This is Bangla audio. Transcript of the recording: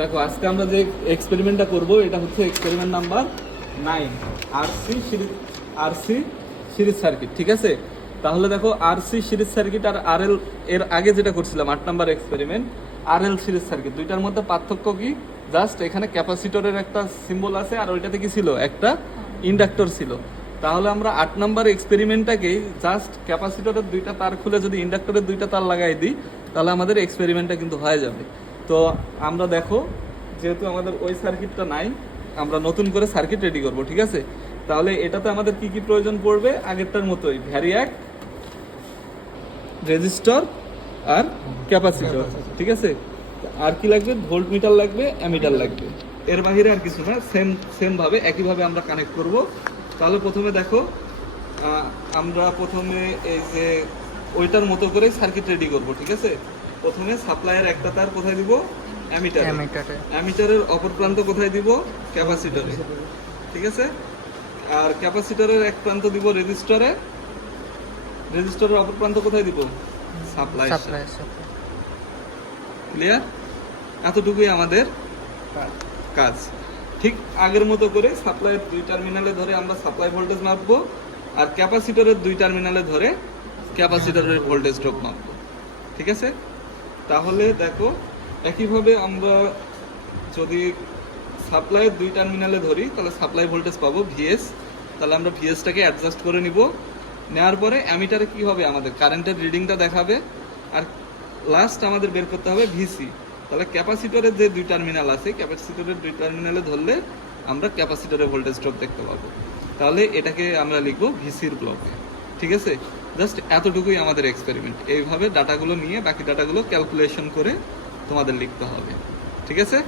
দেখো আজকে আমরা যে এক্সপেরিমেন্টটা করব এটা হচ্ছে experiment number 9 RC series circuit, ঠিক আছে। তাহলে দেখো আরসি সিরিজ সার্কিট আর আরএল এর আগে যেটা করছিলাম 8 number experiment RL series circuit, দুইটার মধ্যে পার্থক্য কি? জাস্ট এখানে ক্যাপাসিটরের একটা সিম্বল আছে আর ওইটাতে কি ছিল? একটা ইন্ডাক্টর ছিল। তাহলে আমরা 8 নাম্বার এক্সপেরিমেন্টটাকে জাস্ট ক্যাপাসিটরের দুইটা তার খুলে যদি ইন্ডাক্টরের দুইটা তার লাগাই দিই তাহলে আমাদের এক্সপেরিমেন্টটা কিন্তু হয়ে যাবে। তো আমরা দেখো যেহেতু আমাদের ওই সার্কিটটা নাই, আমরা নতুন করে সার্কিট রেডি করব, ঠিক আছে। তাহলে এটাতে আমাদের কি কি প্রয়োজন পড়বে? আগেরটার মতোই ভ্যারিয়াক, রেজিস্টর আর ক্যাপাসিটর, ঠিক আছে। আর কি লাগবে? ভোল্ট মিটার লাগবে, অ্যামিটার লাগবে, এর বাহিরে আর কিছু না। সেম ভাবে একইভাবে আমরা কানেক্ট করব। তাহলে প্রথমে দেখো আমরা প্রথমে এই যে ওইটার মতো করে সার্কিট রেডি করব, ঠিক আছে। প্রথমে সাপ্লাইয়ের একটা তার কোথায় দিব? অ্যামিটারের অপর প্রান্ত কোথায় দিব? ক্যাপাসিটরে, ঠিক আছে। আর ক্যাপাসিটরের এক প্রান্ত দিব রেজিস্টরে, রেজিস্টরের অপর প্রান্ত কোথায় দিব? সাপ্লাই। ক্লিয়ার? এতটুকুই আমাদের কাজ। ঠিক আগের মতো করে সাপ্লাইয়ের দুই টার্মিনালে ধরে আমরা সাপ্লাই ভোল্টেজ মাপবো আর ক্যাপাসিটরের দুই টার্মিনালে ধরে ক্যাপাসিটরের ভোল্টেজ ড্রপ মাপবো, ঠিক আছে। তাহলে দেখো একইভাবে আমরা যদি সাপ্লাইয়ের দুই টার্মিনালে ধরি তাহলে সাপ্লাই ভোল্টেজ পাবো ভিএস। তাহলে আমরা ভিএসটাকে অ্যাডজাস্ট করে নিব। নেওয়ার পরে অ্যামিটারে কি হবে? আমাদের কারেন্টের রিডিংটা দেখাবে। আর লাস্ট আমাদের বের করতে হবে ভিসি। তাহলে ক্যাপাসিটরের যে দুই টার্মিনাল আছে, ক্যাপাসিটরের দুই টার্মিনালে ধরলে আমরা ক্যাপাসিটরের ভোল্টেজ ড্রপ দেখতে পাবো। তাহলে এটাকে আমরা লিখবো ভিসির ব্লকে, ঠিক আছে। জাস্ট এতটুকুই আমাদের এক্সপেরিমেন্ট। এইভাবে ডাটাগুলো নিয়ে বাকি ডাটাগুলো ক্যালকুলেশন করে তোমাদের লিখতে হবে, ঠিক আছে।